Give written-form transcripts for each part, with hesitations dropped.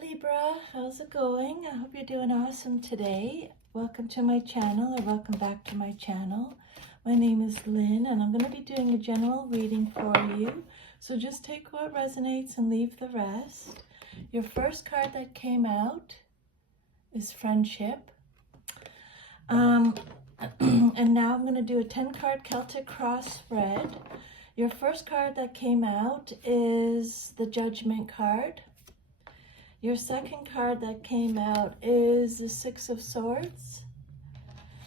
Libra, how's it going? I hope you're doing awesome today. Welcome to my channel, or welcome back to my channel. My name is Lynn, and I'm going to be doing a general reading for you. So just take what resonates and leave the rest. Your first card that came out is Friendship. And now I'm going to do a 10-card Celtic cross spread. Your first card that came out is the Judgment card. Your second card that came out is the Six of Swords.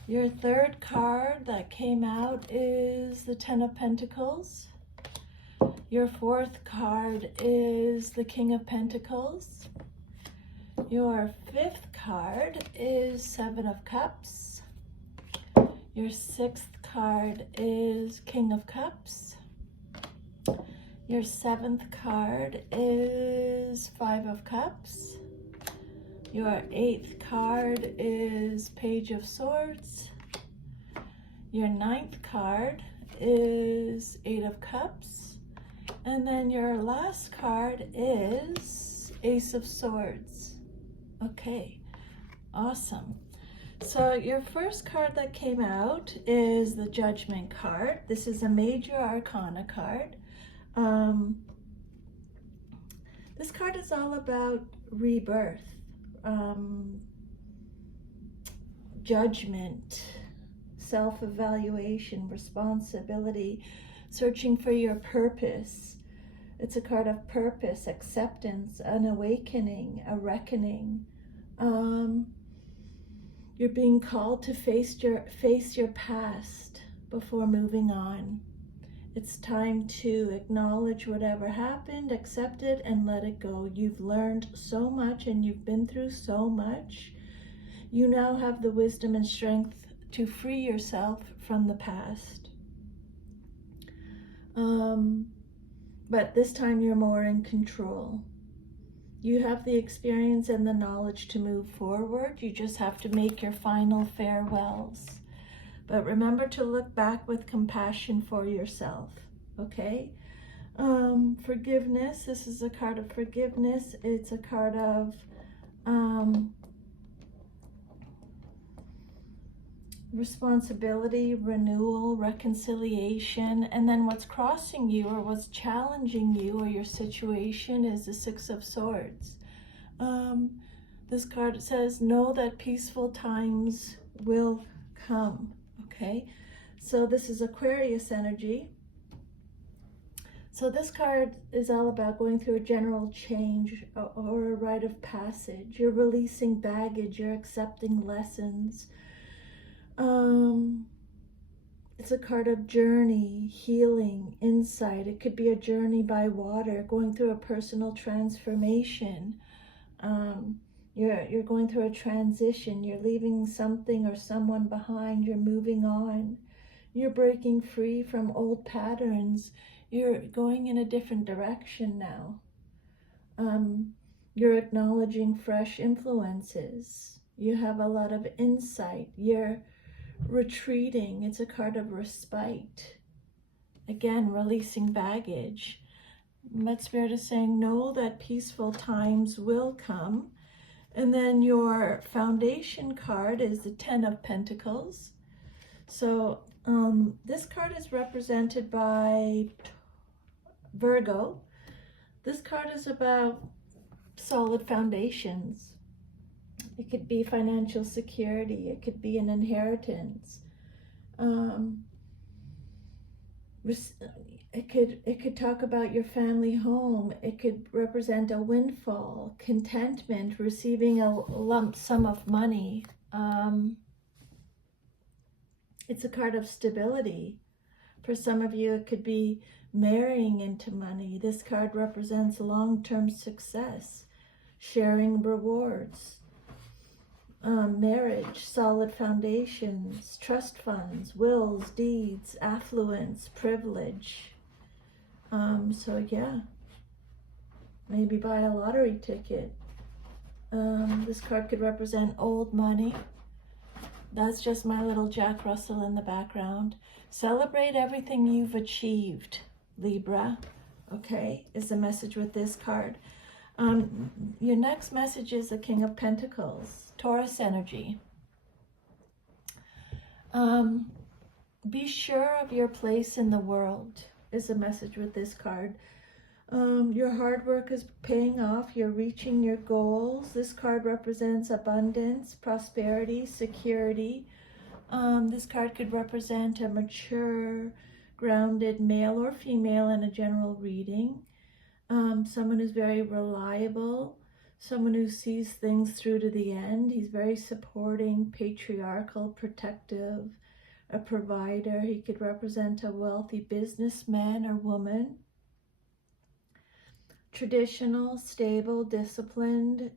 Your third card that came out is the Ten of Pentacles. Your fourth card is the King of Pentacles. Your fifth card is Seven of Cups. Your sixth card is King of Cups. Your seventh card is Five of Cups. Your eighth card is Page of Swords. Your ninth card is Eight of Cups. And then your last card is Ace of Swords. Okay, awesome. So your first card that came out is the Judgment card. This is a Major Arcana card. This card is all about rebirth, judgment, self-evaluation, responsibility, searching for your purpose. It's a card of purpose, acceptance, an awakening, a reckoning. You're being called to face your past before moving on. It's time to acknowledge whatever happened, accept it, and let it go. You've learned so much and you've been through so much. You now have the wisdom and strength to free yourself from the past. But this time you're more in control. You have the experience and the knowledge to move forward. You just have to make your final farewells. But remember to look back with compassion for yourself, okay? Forgiveness, this is a card of forgiveness. It's a card of responsibility, renewal, reconciliation. And then what's crossing you or what's challenging you or your situation is the Six of Swords. This card says, know that peaceful times will come. Okay, so this is Aquarius energy. So this card is all about going through a general change or a rite of passage. You're releasing baggage, you're accepting lessons. It's a card of journey, healing, insight. It could be a journey by water, going through a personal transformation. You're going through a transition. You're leaving something or someone behind. You're moving on. You're breaking free from old patterns. You're going in a different direction now. You're acknowledging fresh influences. You have a lot of insight. You're retreating. It's a card of respite. Again, releasing baggage. But Spirit is saying, know that peaceful times will come. And then your foundation card is the Ten of Pentacles. So this card is represented by Virgo. This card is about solid foundations. It could be financial security. It could be an inheritance. It could talk about your family home. It could represent a windfall, contentment, receiving a lump sum of money. It's a card of stability. For some of you, it could be marrying into money. This card represents long-term success, sharing rewards, marriage, solid foundations, trust funds, wills, deeds, affluence, privilege. So yeah, maybe buy a lottery ticket. This card could represent old money. That's just my little Jack Russell in the background. Celebrate everything you've achieved, Libra, okay, is the message with this card. Your next message is the King of Pentacles, Taurus energy. Be sure of your place in the world is a message with this card. Your hard work is paying off. You're reaching your goals. This card represents abundance, prosperity, security. This card could represent a mature, grounded male or female in a general reading. Someone who's very reliable, someone who sees things through to the end. He's very supporting, patriarchal, protective, a provider. He could represent a wealthy businessman or woman. Traditional, stable, disciplined.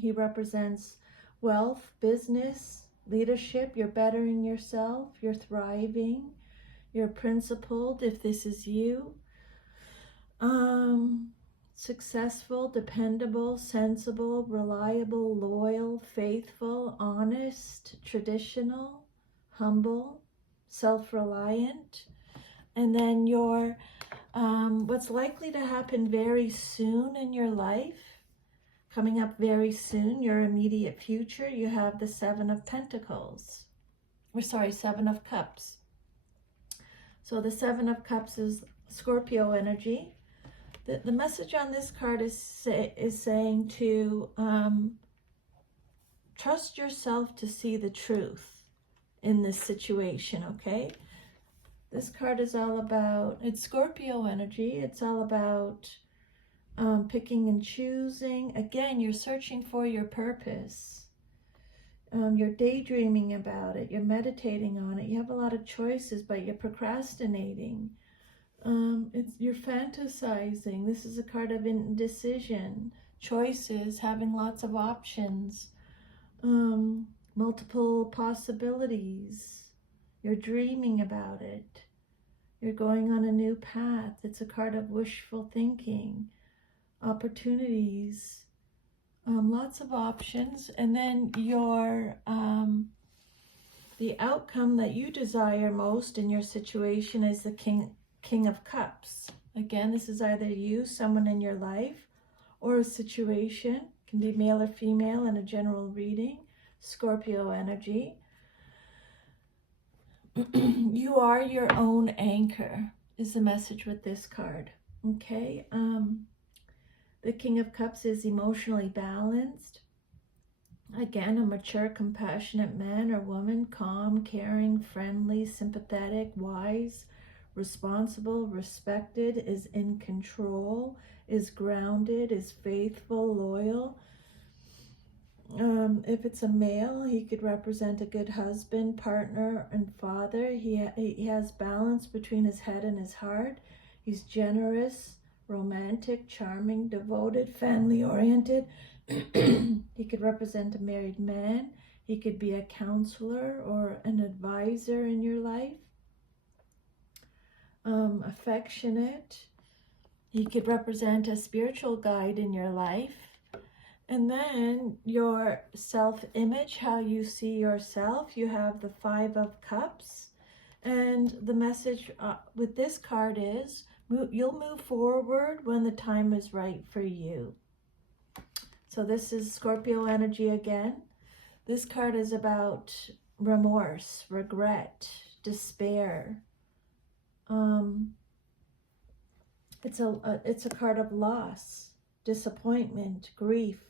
He represents wealth, business, leadership. You're bettering yourself. You're thriving. You're principled if this is you. Successful, dependable, sensible, reliable, loyal, faithful, honest, traditional, humble, self-reliant. And then your what's likely to happen very soon in your life, coming up very soon, your immediate future, you have the Seven of Pentacles, or sorry, Seven of Cups. So the Seven of Cups is Scorpio energy. The message on this card is saying to trust yourself to see the truth in this situation, okay? This card is all about, it's Scorpio energy. It's all about picking and choosing. Again, you're searching for your purpose. You're daydreaming about it. You're meditating on it. You have a lot of choices, but you're procrastinating. You're fantasizing. This is a card of indecision, choices, having lots of options, multiple possibilities. You're dreaming about it. You're going on a new path. It's a card of wishful thinking, opportunities, lots of options. And then your the outcome that you desire most in your situation is the King of Cups. Again, this is either you, someone in your life, or a situation. It can be male or female in a general reading. Scorpio energy. You are your own anchor is the message with this card. Okay. The King of Cups is emotionally balanced. Again, a mature, compassionate man or woman, calm, caring, friendly, sympathetic, wise, responsible, respected, is in control, is grounded, is faithful, loyal. If it's a male, he could represent a good husband, partner, and father. He has balance between his head and his heart. He's generous, romantic, charming, devoted, family-oriented. He could represent a married man. He could be a counselor or an advisor in your life. Affectionate. He could represent a spiritual guide in your life. And then your self-image, how you see yourself. You have the Five of Cups. And the message with this card is, you'll move forward when the time is right for you. So this is Scorpio energy again. This card is about remorse, regret, despair. It's a card of loss, disappointment, grief.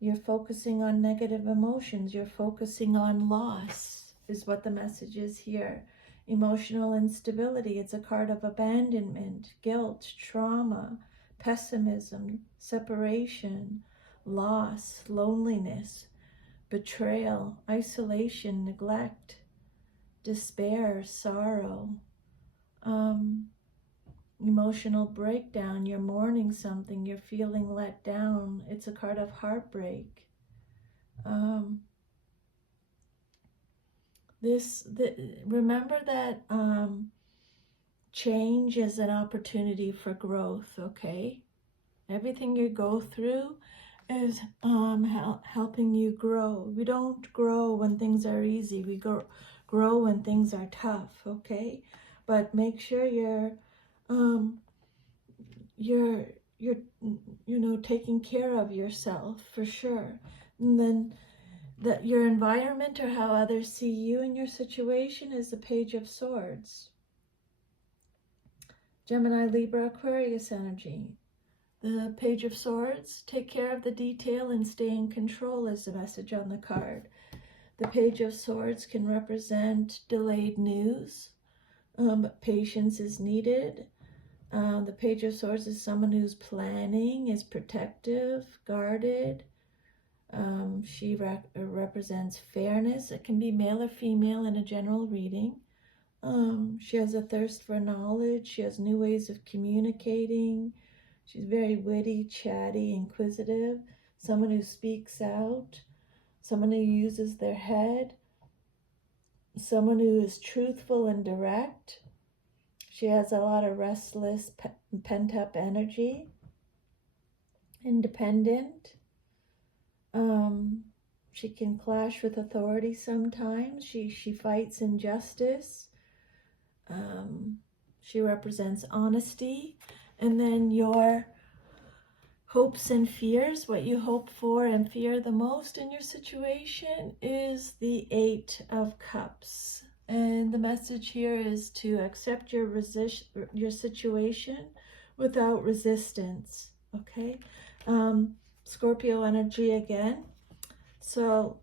You're focusing on negative emotions. You're focusing on loss is what the message is here. Emotional instability. It's a card of abandonment, guilt, trauma, pessimism, separation, loss, loneliness, betrayal, isolation, neglect, despair, sorrow, emotional breakdown. You're mourning something. You're feeling let down. It's a card of heartbreak. Remember that change is an opportunity for growth, okay? Everything you go through is helping you grow. We don't grow when things are easy. We grow when things are tough, okay? But make sure you're you're taking care of yourself for sure. And then your environment or how others see you and your situation is the Page of Swords. Gemini, Libra, Aquarius energy. The Page of Swords, take care of the detail and stay in control is the message on the card. The Page of Swords can represent delayed news. Patience is needed. The Page of Swords is someone who's planning, is protective, guarded. She represents fairness. It can be male or female in a general reading. She has a thirst for knowledge. She has new ways of communicating. She's very witty, chatty, inquisitive. Someone who speaks out. Someone who uses their head. Someone who is truthful and direct. She has a lot of restless, pent-up energy. Independent. She can clash with authority sometimes. She fights injustice. She represents honesty. And then your hopes and fears, what you hope for and fear the most in your situation, is the Eight of Cups. And the message here is to accept your situation without resistance. Okay? Scorpio energy again. So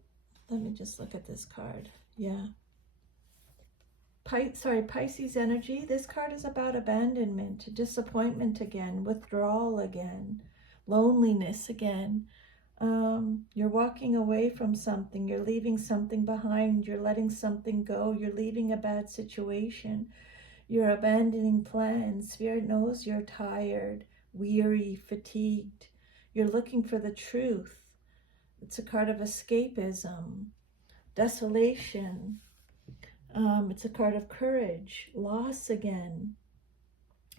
let me just look at this card. Yeah. Pisces energy. This card is about abandonment, disappointment again, withdrawal again, loneliness again. You're walking away from something. You're leaving something behind. You're letting something go. You're leaving a bad situation. You're abandoning plans. Spirit knows you're tired, weary, fatigued. You're looking for the truth. It's a card of escapism, desolation. It's a card of courage, loss again,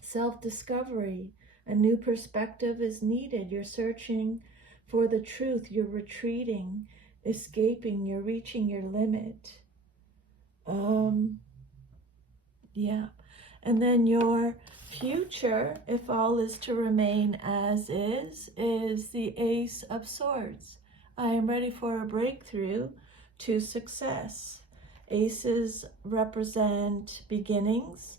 self-discovery. A new perspective is needed. You're searching for the truth. You're retreating, escaping. You're reaching your limit. Yeah. And then your future, if all is to remain as is the Ace of Swords. I am ready for a breakthrough to success. Aces represent beginnings.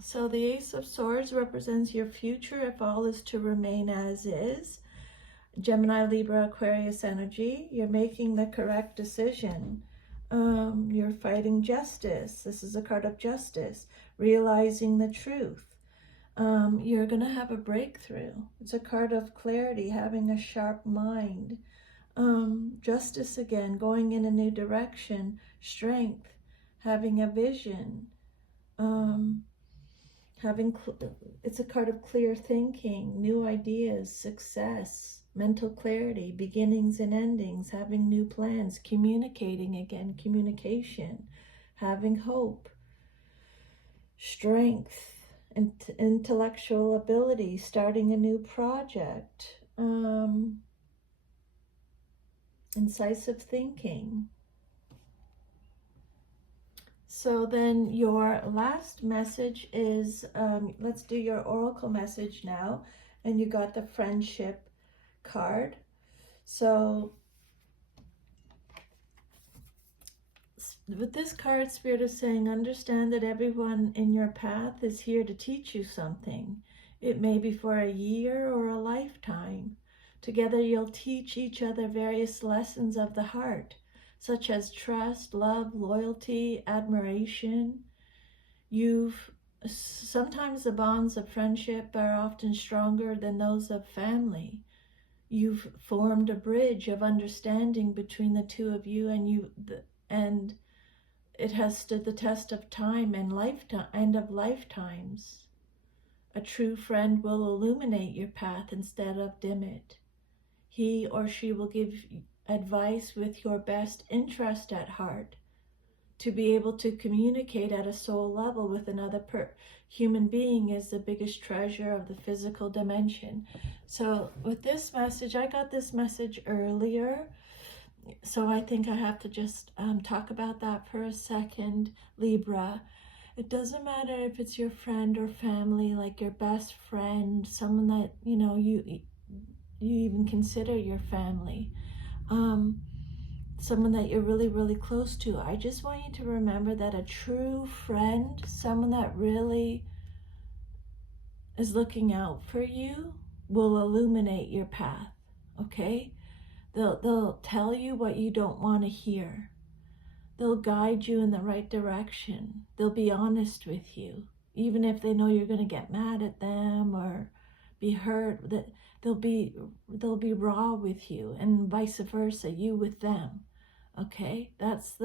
So the Ace of Swords represents your future if all is to remain as is. Gemini, Libra, Aquarius energy. You're making the correct decision. You're fighting justice. This is a card of justice. Realizing the truth. You're going to have a breakthrough. It's a card of clarity, having a sharp mind. Justice again, going in a new direction. Strength, having a vision. It's a card of clear thinking, new ideas, success, mental clarity, beginnings and endings, having new plans, communicating again, communication, having hope, strength, intellectual ability, starting a new project, incisive thinking. So then your last message is, let's do your oracle message now. And you got the friendship card. So with this card, Spirit is saying, understand that everyone in your path is here to teach you something. It may be for a year or a lifetime. Together you'll teach each other various lessons of the heart, such as trust, love, loyalty, admiration. Sometimes the bonds of friendship are often stronger than those of family. You've formed a bridge of understanding between the two of you, and it has stood the test of time and of lifetimes. A true friend will illuminate your path instead of dim it. He or she will give advice with your best interest at heart. To be able to communicate at a soul level with another human being is the biggest treasure of the physical dimension. So with this message, I got this message earlier, so I think I have to just talk about that for a second, Libra. It doesn't matter if it's your friend or family, like your best friend, someone that, you know, you even consider your family, someone that you're really, really close to. I just want you to remember that a true friend, someone that really is looking out for you, will illuminate your path, okay? They'll tell you what you don't want to hear. They'll guide you in the right direction. They'll be honest with you, even if they know you're going to get mad at them or be hurt. That they'll be raw with you, and vice versa, you with them. Okay, that's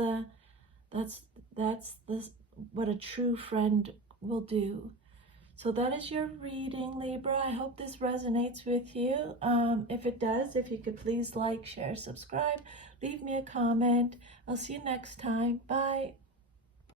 what a true friend will do. So that is your reading, Libra. I hope this resonates with you. If it does, if you could please like, share, subscribe, leave me a comment. I'll see you next time. Bye.